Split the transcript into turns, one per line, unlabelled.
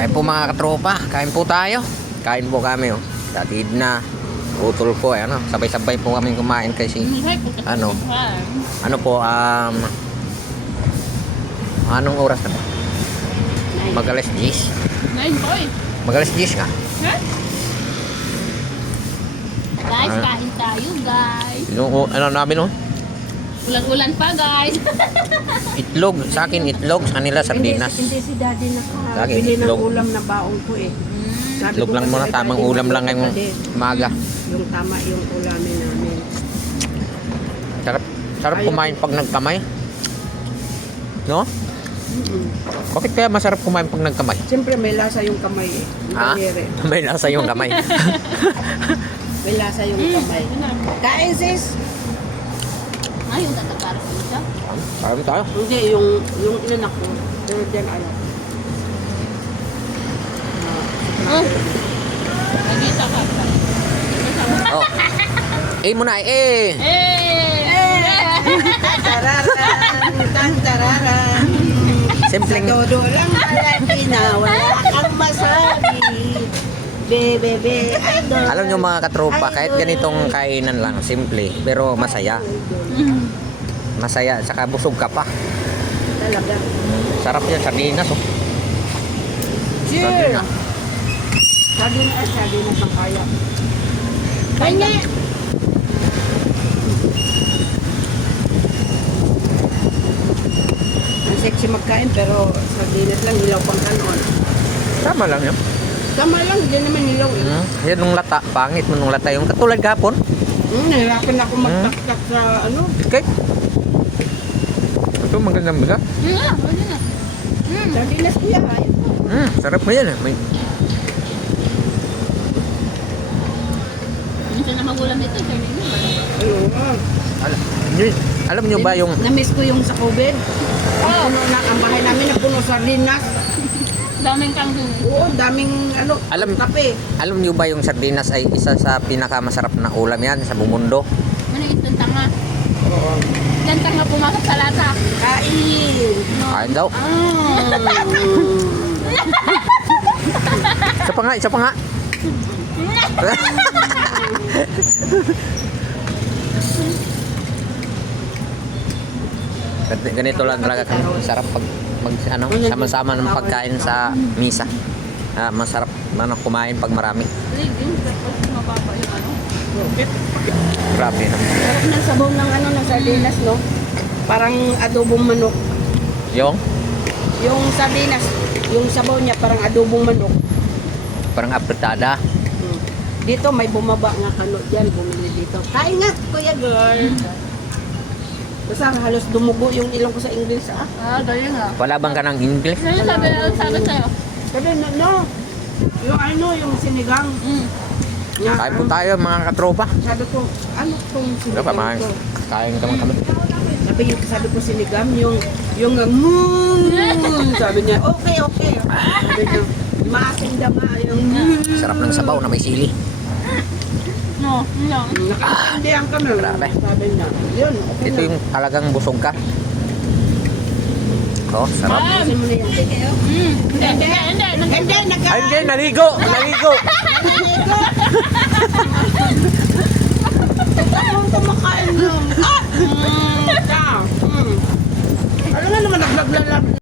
Kain po mga katropa, kain po tayo. Kain po kami oh. Datid na utol ko ano, sabay-sabay po kami kumain kasi ano po anong oras na ba? Mag-alas 10.
9 boy.
Mag-alas 10 ka?
Huh? Guys, kain tayo guys.
Ano namin oh?
Ulan-ulan pa guys.
Itlog, sa akin itlog, sa kanila sardinas.
Hindi si daddy
Lagi,
nakabili ng
itlog.
ulam na baong ko eh. Sabi
Itlog
ko
lang
kasi
muna,
kay
tamang
daddy,
ulam lang ngayong umaga.
Yung tama yung ulamin namin.
Sarap kumain pag nagkamay. No?
Mm-mm.
Bakit kaya masarap kumain pag nagkamay?
Siyempre may lasa yung kamay eh.
Ha?
Kamere.
May nasa yung kamay.
May lasa yung kamay. Kain sis!
Ay, yung tatapara ko siya.
Sabi tayo.
Hindi, yung inanak ko. Pero dyan ano.
Nagita ka.
Oh. Mo na eh.
Tararan! Tararan!
Simpleng
Sa todo lang Latina, wala kang masabi. Bebe, idol.
alam nyo mga katropa, kahit ganitong kainan lang, simple, pero masaya. Masaya, saka busog ka pa.
Talaga.
Sarap yan, sardinas oh.
Cheers! Sardinas ang kaya.
Kanya.
Ang sexy magkain pero sardinas lang, hilaw pang kanon.
Tama lang yun.
Tama lang, hindi naman hilaw eh.
Yan nung lata, pangit mo nung lata. Yung katulad kahapon.
Nahirapan ako magtaktak sa ano.
Okay. Ito magandang biga.
Ano na?
Sardinas niya, ayun.
Sarap mo yan. May...
Minsan na magulam dito, sir.
Alam nyo ba yung...
Na-miss ko yung sa COVID. Puno na, ang bahay namin na puno sardinas.
Daming kang dun.
Oo, daming ano, tape.
Alam nyo ba yung sardinas ay isa sa pinakamasarap na ulam yan sa buong mundo?
Ano yung tanga?
Oo.
Yan tanga pumasok sa lata.
Kain.
Kain daw. Isa pa nga. Ganito lang talaga kami. Sarap pag sama-sama ng pagkain sa misa. Masarap kumain pag marami.
Yung tapos mababa yung ano.
Grabe na.
Sarap ng sabaw ng ano ng sardinas, no? Parang adobong manok.
Yung
Sardinas, yung sabaw niya parang adobong manok.
parang apretada.
Dito may bumaba nga kano diyan, bumili dito. Kain nga, kuya girl. Basta halos dumugo yung ilong ko sa English, ah.
Dali nga.
Wala bang ka ng English?
Ano sabi sa'yo?
Sabi, no. Yung ano, yung sinigang. Nga,
Kain po tayo mga katropa.
sabi ko, ano tong
Diba,
sinigang ko?
kain ka kami.
Sabi ko sinigang, yung sabi niya, okay. Sabi niya, maasim dama, yung
Sarap ng sabaw na may sili.
No, no.
nakaintindihan kami.
Grabe.
Sabi niya, yun, okay
Ito
na.
yung talagang busog ka. Oh, sarap.
Ayusin mo na yan.
Hindi.
Ay, hindi, naligo! Naligo!
Ano kumakain lang? Alam nga naman, naglalag